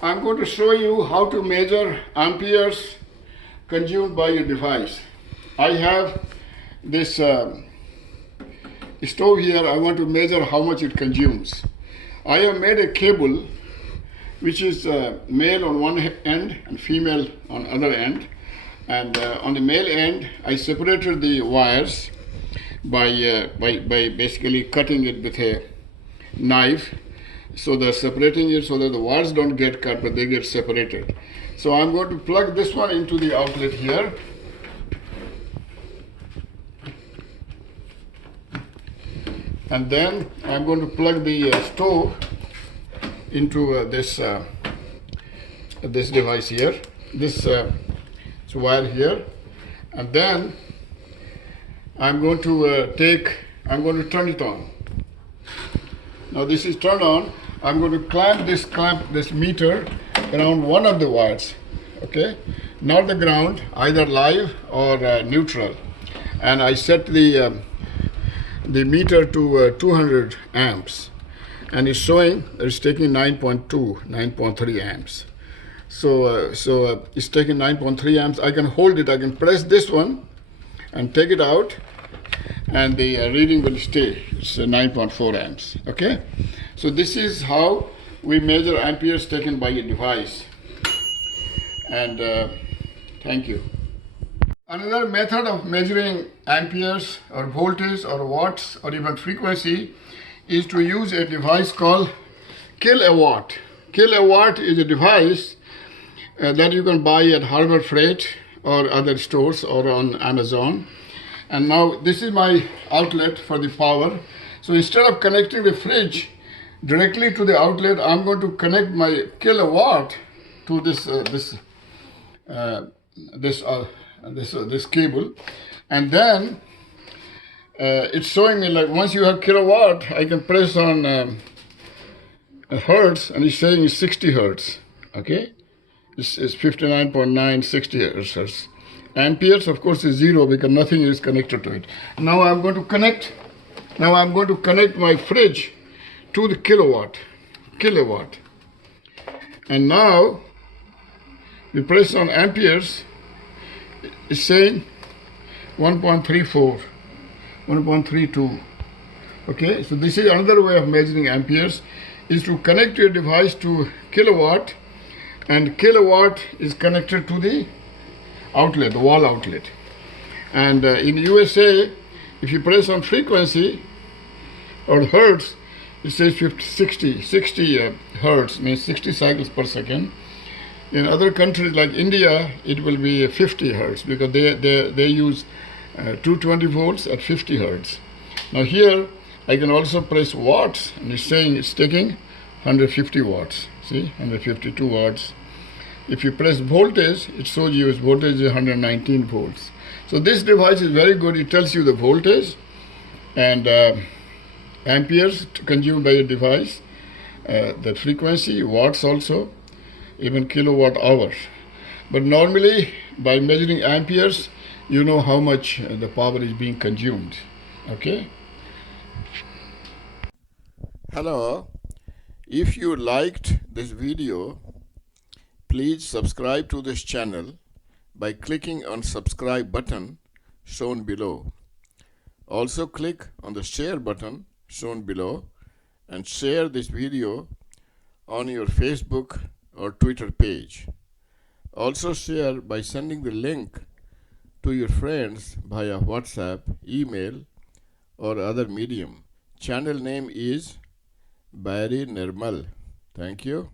I'm going to show you how to measure amperes consumed by your device. I have this stove here. I want to measure how much it consumes. I have made a cable which is male on one end and female on other end. And on the male end, I separated the wires by basically cutting it with a knife. So they're separating it so that the wires don't get cut, but they get separated. So I'm going to plug this one into the outlet here. And then I'm going to plug the stove into this device here, this wire here, and then I'm going to turn it on. Now this is turned on. I'm going to clamp this meter around one of the wires, okay, not the ground, either live or neutral, and I set the meter to 200 amps, and it's showing it's taking 9.3 amps. So it's taking 9.3 amps. I can hold it. I can press this one and take it out, and the reading will stay. It's 9.4 amps. Okay. So this is how we measure amperes taken by a device. And thank you. Another method of measuring amperes or voltage or watts or even frequency is to use a device called kilowatt. Kilowatt is a device that you can buy at Harbor Freight or other stores or on Amazon. And now this is my outlet for the power. So instead of connecting the fridge directly to the outlet, I'm going to connect my kilowatt to this cable, and then it's showing me, like, once you have kilowatt, I can press on hertz, and it's saying it's 60 hertz. Okay, it's 59.960 hertz. Amperes, of course, is 0 because nothing is connected to it. Now I'm going to connect my fridge to the kilowatt, and now we press on amperes. It's saying 1.34, 1.32. Okay, so this is another way of measuring amperes, is to connect your device to kilowatt, and kilowatt is connected to the outlet, the wall outlet. And in USA, if you press on frequency or hertz, it says 60 hertz, means 60 cycles per second. In other countries like India, it will be 50 hertz because they use 220 volts at 50 hertz. Now here, I can also press watts, and it's saying it's taking 150 watts. See, 152 watts. If you press voltage, it shows you its voltage is 119 volts. So this device is very good. It tells you the voltage and amperes consumed by a device, the frequency, watts also, even kilowatt hours. But normally, by measuring amperes, you know how much the power is being consumed. Okay? Hello. If you liked this video, please subscribe to this channel by clicking on subscribe button shown below. Also click on the share button shown below and share this video on your Facebook or Twitter page. Also share by sending the link to your friends via WhatsApp, email, or other medium. Channel name is Barry Nirmal. Thank you.